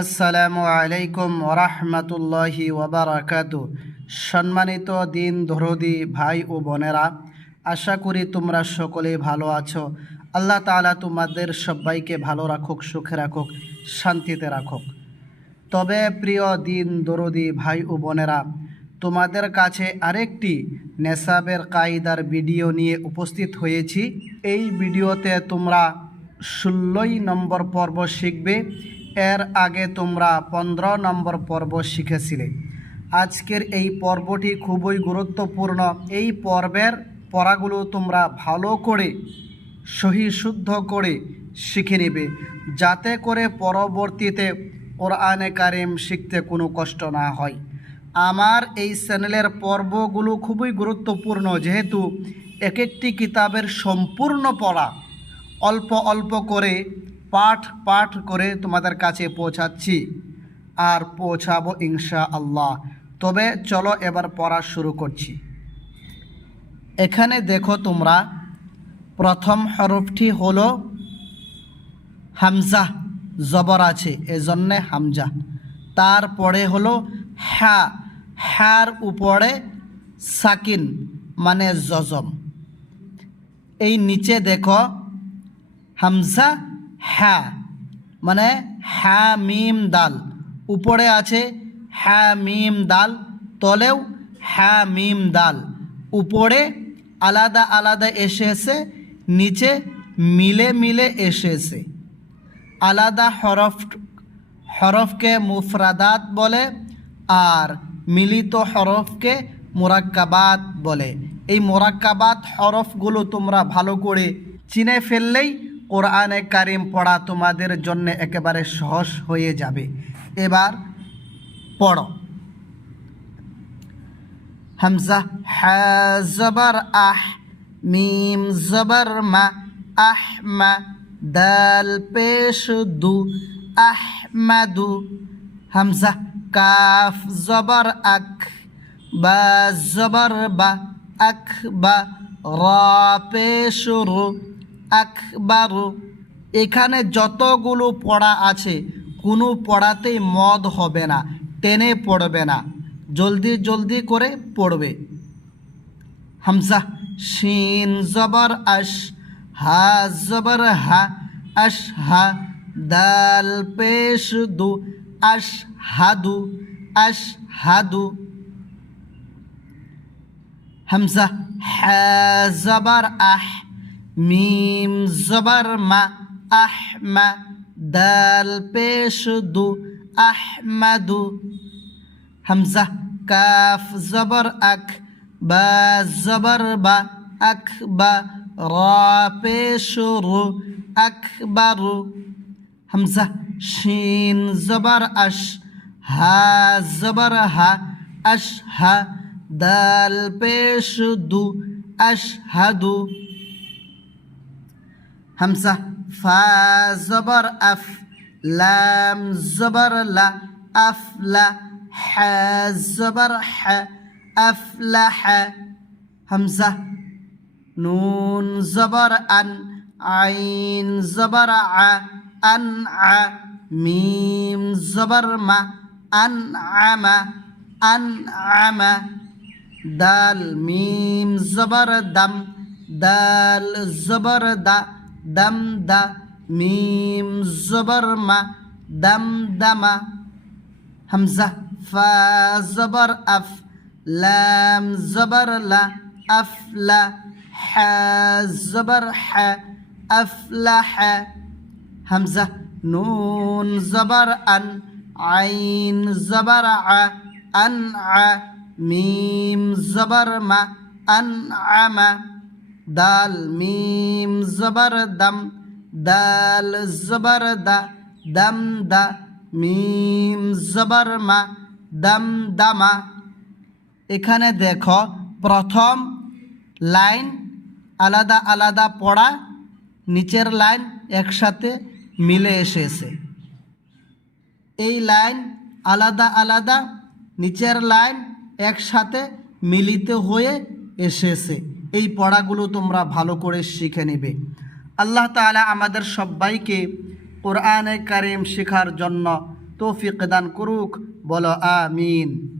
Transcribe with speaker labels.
Speaker 1: আসসালামু আলাইকুম ওরহমতুল্লাহি ওবরাকাত। সম্মানিত দিন দরদি ভাই ও বোনেরা, আশা করি তোমরা সকলে ভালো আছো। আল্লাহ তাআলা তোমাদের সবাইকে ভালো রাখুক, সুখে রাখুক, শান্তিতে রাখুক। তবে প্রিয় দিন দরদি ভাই ও বোনেরা, তোমাদের কাছে আরেকটি নেশাবের কায়দার ভিডিও নিয়ে উপস্থিত হয়েছি। এই ভিডিওতে তোমরা ষোলোই নম্বর পর্ব শিখবে। এর আগে তোমরা পনেরো নম্বর পর্ব শিখেছিলে। আজকের এই পর্বটি খুবই গুরুত্বপূর্ণ। এই পর্বের পড়াগুলো তোমরা ভালো করে সহি শুদ্ধ করে শিখে নেবে। যাতে করে পরবর্তীতে কোরআনে কারিম শিখতে কোনো কষ্ট না হয়। আমার এই চ্যানেলের পর্বগুলো খুবই গুরুত্বপূর্ণ। যেহেতু এক একটি কিতাবের সম্পূর্ণ পড়া অল্প অল্প করে পাঠ পাঠ করে তোমাদের কাছে পৌঁছাচ্ছি। আর পৌঁছাবো ইনশা আল্লাহ তবে চলো এবার পড়া শুরু করছি। এখানে দেখো তোমরা, প্রথম হরফটি হলো হামজা, জবর আছে, এজন্যে হামজা। তারপরে হলো হ্যা, হ্যার উপরে সাকিন মানে জজম। এই নিচে দেখো হামজা হ্যা মানে হ্যা, মিম, দাল। উপরে আছে হ্যা, মিম, দাল। তলেও হ্যা, মিম, দাল। উপরে আলাদা আলাদা এসেছে, নিচে মিলে মিলে এসেছে। আলাদা হরফ, হরফকে মুফরাদাত বলে আর মিলিত হরফকে মোরাক্কাবাত বলে। এই মোরাক্কাবাত হরফগুলো তোমরা ভালো করে চিনে ফেললেই কোরআনে কারিম পড়া তোমাদের জন্য একেবারে সহজ হয়ে যাবে। এবার পড়ো। হামজা হ্যাঁ জবর, আহ, মিম, জবর, মা, আহ, মা, দাল, পেশ, দু আহমাদু হামজা, কাফ, জবর আক বা, জবর, বা আক বা, র, পেশ, রু। আকবারু, এখানে যতগুলো পড়া আছে, কোনো পড়াতেই মদ হবে না, টেনে পড়বে না, জলদি জলদি করে পড়বে। হামজা, শিন জবর আশ, হা জবর হা, আশ হা, দাল পেশ দু, আশ হাদু আশ হাদু হামজা হা জবর আহ মিম জবর মা আহমা দাল পেশ দু আহমাদু। হামজা কাফ জবর আখ বা জবর বা আক বা র পেশ রু আকবারু। হামজা শিন জবর আশ হা জবর হা আশ হা দাল পেশ দু আশ আশহাদু হামজা ফা, জবর, আফ, লাম, জবর, লা, আফ, লা, হা, জবর, হা, আফ, লা, হা। হামজা নুন, জবর, আন, আইন, জবর, আ, আন, আ, মিম, জবর, মা, আন আমা আন আমা দাল, মিম, জবর, দম, দাল, জবর, দা দম দা মিম জবর মা দম দমা হামজা ফা জবর আফ লাম জবর লা আফ লা হা জবর হা আফ হা হামজা নুন জবর আন আইন জবর আ আন আ মিম জবর মা আন আমা দাল, মিম, জবর, দম। দাল, জবর, দা। দম, দা। মিম, জবর, মা। দম দামা এখানে দেখো, প্রথম লাইন আলাদা আলাদা পড়া, নিচের লাইন একসাথে মিলে এসেছে। এই লাইন আলাদা আলাদা, নিচের লাইন একসাথে মিলিত হয়ে এসেছে। এই পড়াগুলো তোমরা ভালো করে শিখে নেবে। আল্লাহ তালা আমাদের সবাইকে কোরআনে কারিম শেখার জন্য তৌফিক দান করুক। বলো আমিন।